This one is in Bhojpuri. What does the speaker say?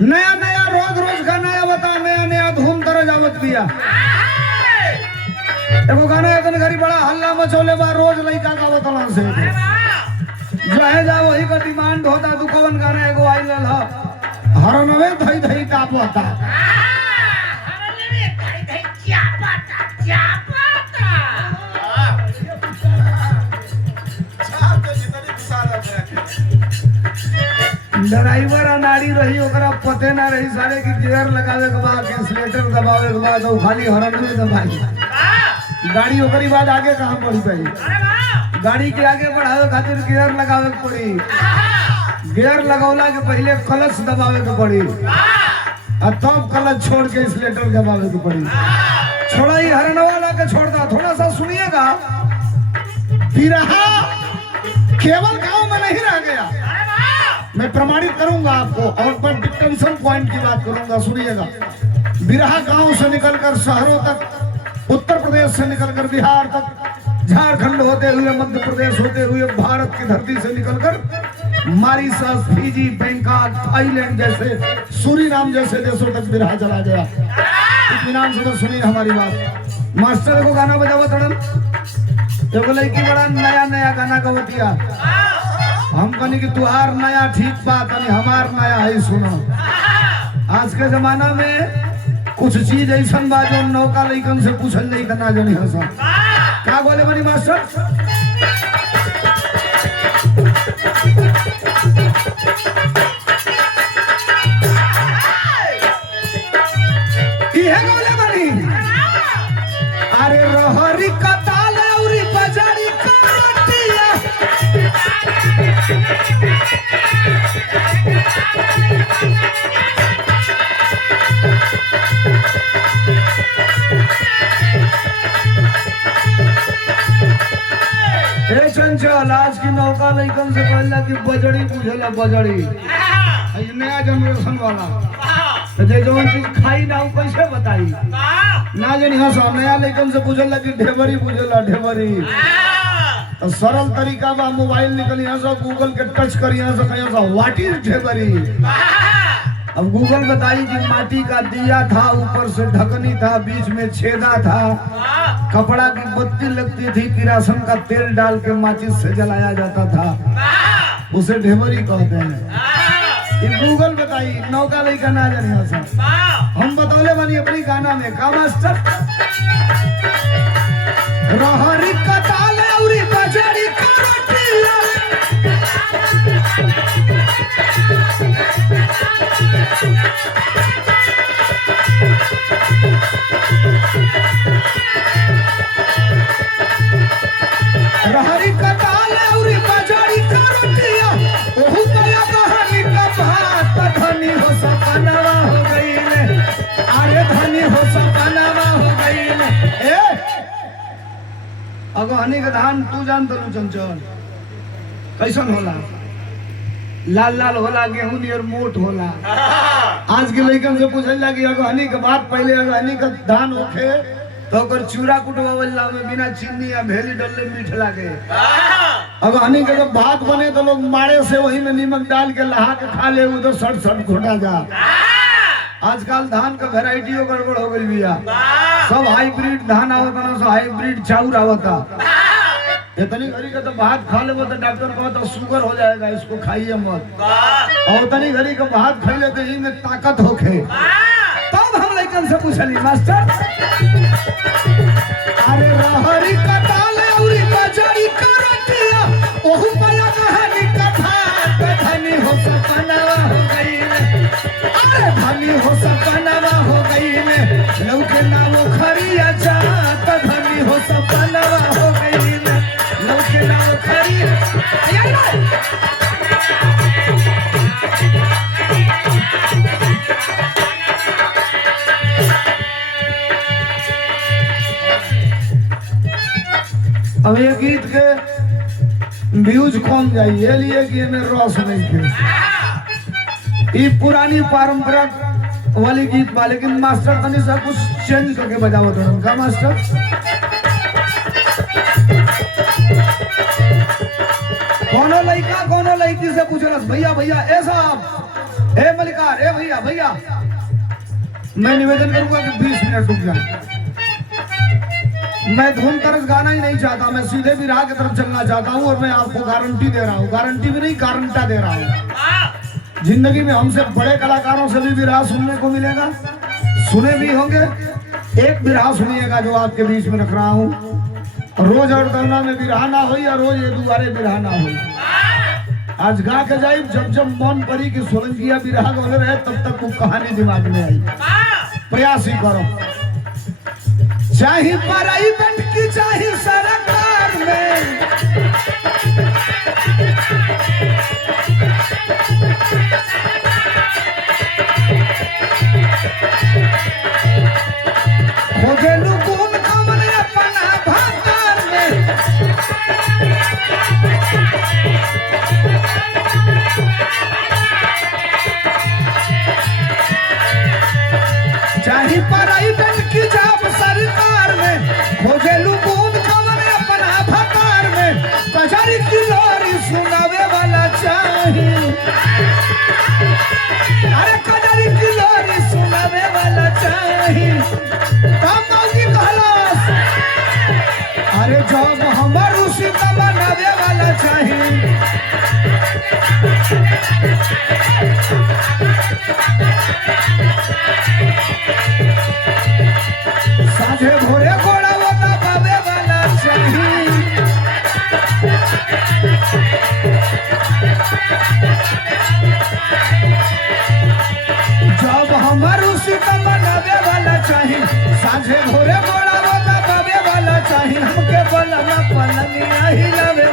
नया नया रोज रोज का नया बता, नया नया धूम तरह जावत बिया। एगो गाना एक घड़ी बड़ा हल्ला मचोले बा, रोज लइका गावत हलन से जहे जा वही का डिमांड होता। तू कौन गाना एगो आइल ह हरनवे धई धई कापता, ड्राइवर अनाड़ी रही ओकरा पते ना रही सारे की गियर लगावे के बाद एक्सीलेटर दबावे के बाद वो खाली हरनवे दबाई। गाड़ी ओकरी बाद आगे कहाँ बढ़ी पाई। गाड़ी के आगे बढ़ावे खातिर गियर लगावे के पड़ी। गियर लगौला के पहले क्लच दबावे के पड़ी और तब क्लच छोड़ के एक्सीलेटर दबावे के पड़ी। छोड़ा ही हरनवा ला के छोड़ता। थोड़ा सा सुनिएगा, बिरहा केवल गांव में नहीं रह गया। मैं प्रमाणित करूंगा आपको और पर डिटेंशन पॉइंट की बात करूंगा, सुनिएगा। बिरहा गांव से निकलकर शहरों तक, उत्तर प्रदेश से निकलकर बिहार तक, झारखंड होते हुए मध्य प्रदेश होते हुए भारत की धरती से निकलकर मॉरिशस, फिजी, बैंकॉक, थाईलैंड जैसे, सूरीनाम जैसे देशों तक बिरहा चला गया। इत्मीनान से सुनिए हमारी बात। मास्टर को गाना बजावा तड़न, एगो लड़की बड़ा नया नया गाना गवतिया। हम कहनी कि तुहार नया ठीक बात है, हमार नया है सुनो। आज के जमाना में कुछ चीज ऐसा बा जो नौका लइकन से पूछल नहीं करना जानी हसा। क्या बोले बनी मास्टर? ये बोले बनी, अरे रहरी कताल औरी बजारी कटिया। चंचल आज की नौका लइकन से कहला कि बजड़ी बुझेला, बजड़ी नया जनरेशन वाला जे जवन चीज खाई ना वो कैसे बताई ना जानी। हंसा नया लइकन से पूछला कि ढेबरी बुझेला, ढेबरी। तो सरल तरीका बा, मोबाइल निकल यहाँ से गूगल के टच कर यहाँ से व्हाट इज ढेबरी। अब गूगल बताई कि माटी का दिया था, ऊपर से ढकनी था, बीच में छेदा था, कपड़ा की बत्ती लगती थी, किरासन का तेल डाल के माचिस से जलाया जाता था, उसे ढेबरी कहते हैं। ये गूगल बताई, नौका लइका ना जाने हंसा। हम बतौले बनी अपनी गाना में का मास्टर, रहरी कताल औरी बजरी कटिया। रहरी कताल औरी बजरी कटिया, ओहू कया कहानी का बात। धनी हो सपनवा हो गईले, अरे धनी हो सपनवा हो गईले। ए अगहनी के धान तू जान तो चंचल कैसन होला, लाल लाल होला, गेहूं नियर मोट होला। आज के लइकन से पूछला कि अगहनी के बाद पहले अगहनी का धान होखे तो ओकर चूरा कुटवावला में बिना चीनी या भेली डलले मीठ लागे। अगहनी के जब भात बने तो लोग मारे से वही में नमक डाल के लहा के खा ले, उधर सट सट घोटा जा। आजकल धान का वेराइटी गड़बड़ हो गई बिया, सब हाइब्रिड धान आवता ना, सब हाइब्रिड चाउर आवता। इतनी घड़ी का तो भात खा ले तो डॉक्टर कहता शुगर हो जाएगा, इसको खाइए मत। और उतनी घड़ी का भात खा ले तो ही में ताकत होखे। तब हम लइकन से पूछली मास्टर, अरे रहरी कताल औरी बजरी कटिया, ओहू पया कहानी का भात। धनी हो सपनवा हो गईले, अरे धनी हो सपनवा हो गईले, लौके ना वो खरिया जात। धनी हो सपनवा हो गईले, लौके ना वो खरिया। अब ये गीत के व्यूज कम जाए, ये लिए कि में रस नहीं थे। ये पुरानी पारंपरिक वाली गीत बा, लेकिन मास्टर तनी सा कुछ चेंज करके बजावत है उनका। मास्टर कोनो लड़का कोनो लड़की से पूछलस, भैया भैया ए साहब हे मलिकार, हे भैया भैया, मैं निवेदन करूंगा कि 20 मिनट रुक जाए। मैं धुन तरस गाना ही नहीं चाहता, मैं सीधे विराह की तरफ चलना चाहता हूँ। और मैं आपको गारंटी दे रहा हूँ, गारंटी भी नहीं गारंटा दे रहा हूँ, जिंदगी में हमसे बड़े कलाकारों से भी विराह सुनने को मिलेगा, सुने भी होंगे। एक विराह सुनिएगा जो आपके बीच में रख रहा हूँ। रोज और दौना में विराह ना हो या रोज ये दुआरे विराह ना हो। आज गा के जाई, जब जब मन पड़ी कि सोलंकिया विराह बोले रहे तब तक वो कहानी दिमाग में आई। प्रयास ही करो। चाहे प्राइवेट की चाहे सरकार में, खोजे लुकुन कमल अपना भाकार में, चाहे प्राइवेट की जॉब सरकार में, खोजे लुकुन कमल अपना भाकार में, कचहरी की लोरी सुनावे वाला चाहिए। अरे कचहरी की लोरी सुनावे वाला चाहिए। अरे जब हमार उसी का बनावे वाला चाहिए। साझे भोरे घोड़ा होता पावे वाला चाहिए। जब हमार उसी का बनावे वाला चाहिए। साझे भोरे घोड़ा होता पावे वाला चाहिए। हमके बोला पलंगिया हिलावे